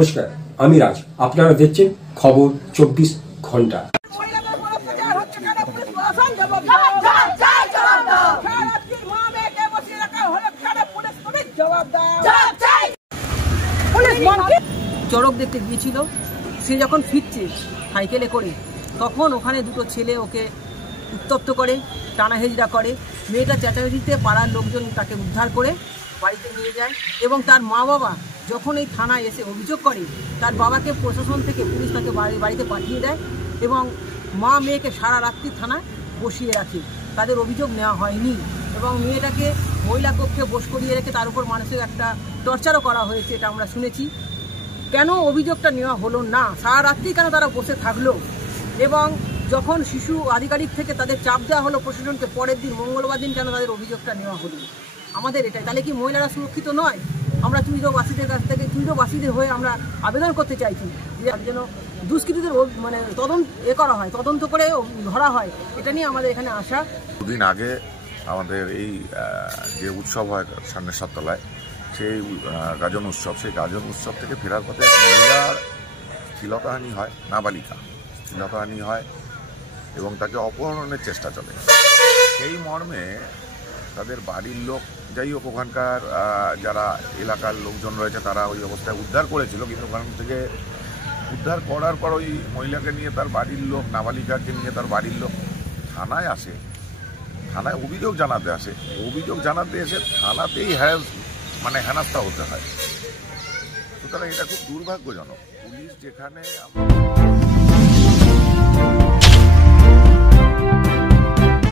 নমস্কার, আমি রাজ। আপনারা দেখছেন খবর 24 ঘন্টা। চড়ক দেখতে গিয়েছিল, সে যখন ফিরছে সাইকেলে করে, তখন ওখানে দুটো ছেলে ওকে উত্তপ্ত করে, টানা হেজড়া করে। মেয়েটা চেঁচামেচিতে পাড়ার লোকজন তাকে উদ্ধার করে বাড়িতে নিয়ে যায় এবং তার মা বাবা যখন এই থানায় এসে অভিযোগ করে, তার বাবাকে প্রশাসন থেকে পুলিশ তাকে বাড়িতে পাঠিয়ে দেয় এবং মা মেয়েকে সারা রাত্রি থানায় বসিয়ে রাখে। তাদের অভিযোগ নেওয়া হয়নি এবং মেয়েটাকে মহিলা কক্ষে বস করিয়ে রেখে তার উপর মানসিক একটা টর্চারও করা হয়েছে, এটা আমরা শুনেছি। কেন অভিযোগটা নেওয়া হলো না? সারা রাত্রি কেন তারা বসে থাকলো? এবং যখন শিশু আধিকারিক থেকে তাদের চাপ দেওয়া হলো প্রশাসনকে, পরের দিন মঙ্গলবার দিন কেন তাদের অভিযোগটা নেওয়া হলো? আমাদের এটাই, তাহলে কি মহিলারা সুরক্ষিত নয়? আমরা চুইরোবাসীদের কাছ থেকে, চুইরোবাসীদের হয়ে আমরা আবেদন করতে চাইছি যে যেন দুষ্কৃতীদের করা হয়, তদন্ত করে ধরা হয়। এটা নিয়ে আমাদের এখানে আসা। দুদিন আগে আমাদের এই যে উৎসব হয় সামনের সাততলায়, সেই গাজন উৎসব, সেই গাজন উৎসব থেকে ফেরার পথে এক মহিলার শ্লীলতাহানি হয়, নাবালিকা শ্লীলতাহানি হয় এবং তাকে অপহরণের চেষ্টা চলে। সেই মর্মে তাদের বাড়ির লোক, যাই হোক ওখানকার যারা এলাকার লোকজন রয়েছে তারা ওই অবস্থায় উদ্ধার করেছিল, কিন্তু ওখান থেকে উদ্ধার করার পর ওই মহিলাকে নিয়ে তার বাড়ির লোক, নাবালিকাকে নিয়ে তার বাড়ির লোক থানায় আসে। থানায় অভিযোগ জানাতে আসে, অভিযোগ জানাতে এসে থানাতেই হেনস্থা হতে হয়। সুতরাং এটা খুব দুর্ভাগ্যজনক। পুলিশ যেখানে